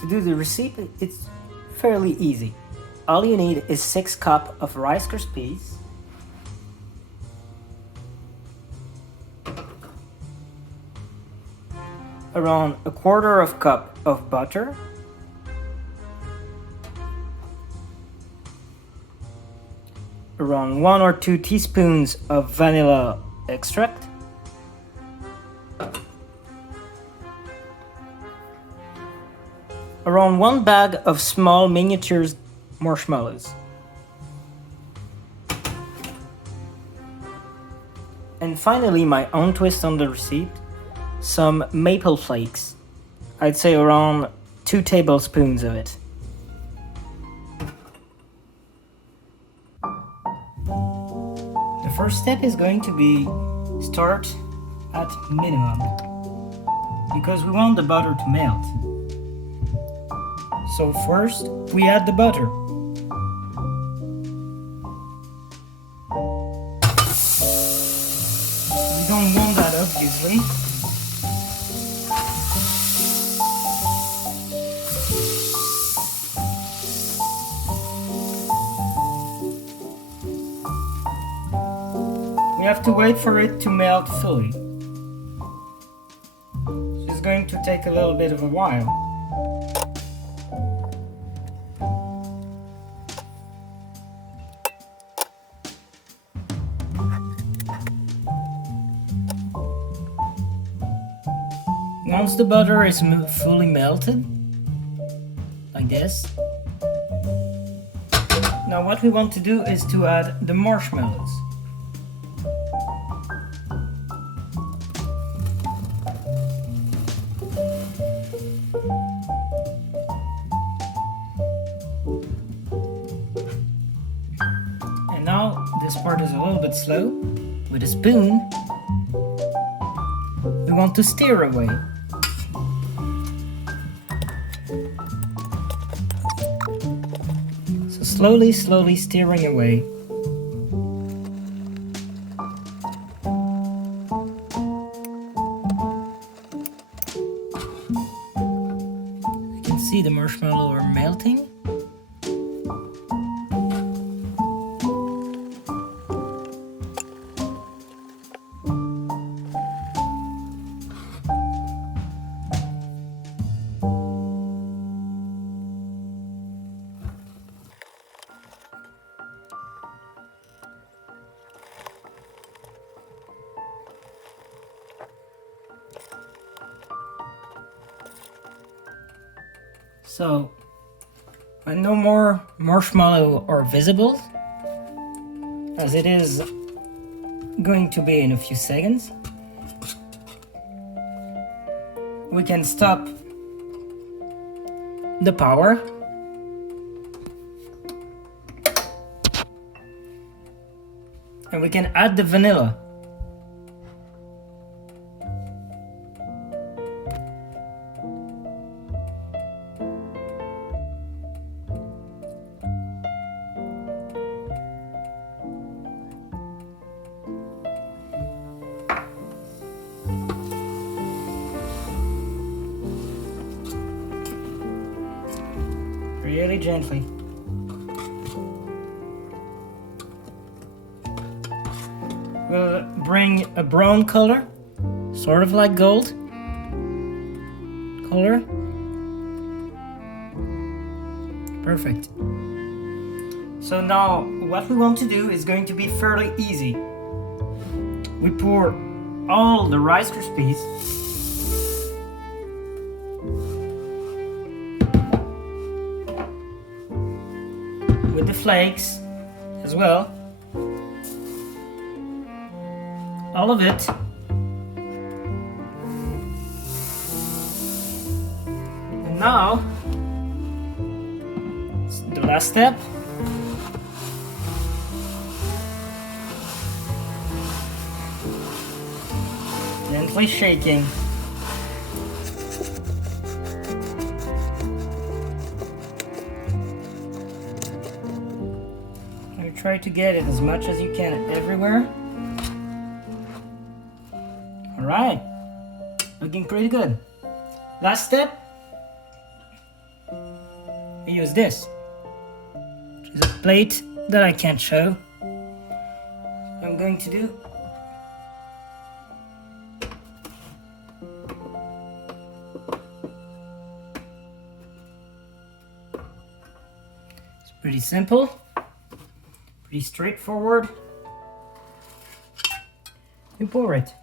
To do the recipe, it's fairly easy. All you need is 6 cups of Rice Krispies, around a quarter of cup of butter, around 1 or 2 teaspoons of vanilla extract, around 1 bag of small miniature marshmallows, and finally, my own twist on the recipe, some maple flakes. I'd say around 2 tablespoons of it. The first step is going to be start at minimum, because we want the butter to melt. So first, we add the butter. We don't want that, obviously. We have to wait for it to melt fully. So it's going to take a little bit of a while. Once the butter is fully melted, like this, now what we want to do is to add the marshmallows. And now this part is a little bit slow. With a spoon, we want to stir away. So slowly stirring away. You can see the marshmallow are melting. So, when no more marshmallow are visible, as it is going to be in a few seconds, we can stop the power and we can add the vanilla. Really gently. We'll bring a brown color, sort of like gold color. Perfect. So now what we want to do is going to be fairly easy. We pour all the Rice Krispies with the flakes as well. All of it. And now, the last step. Gently shaking. Try to get it as much as you can everywhere. Alright, looking pretty good. Last step, I use this, which is a plate that I can't show. What I'm going to do, it's pretty simple, pretty straightforward. You pour it.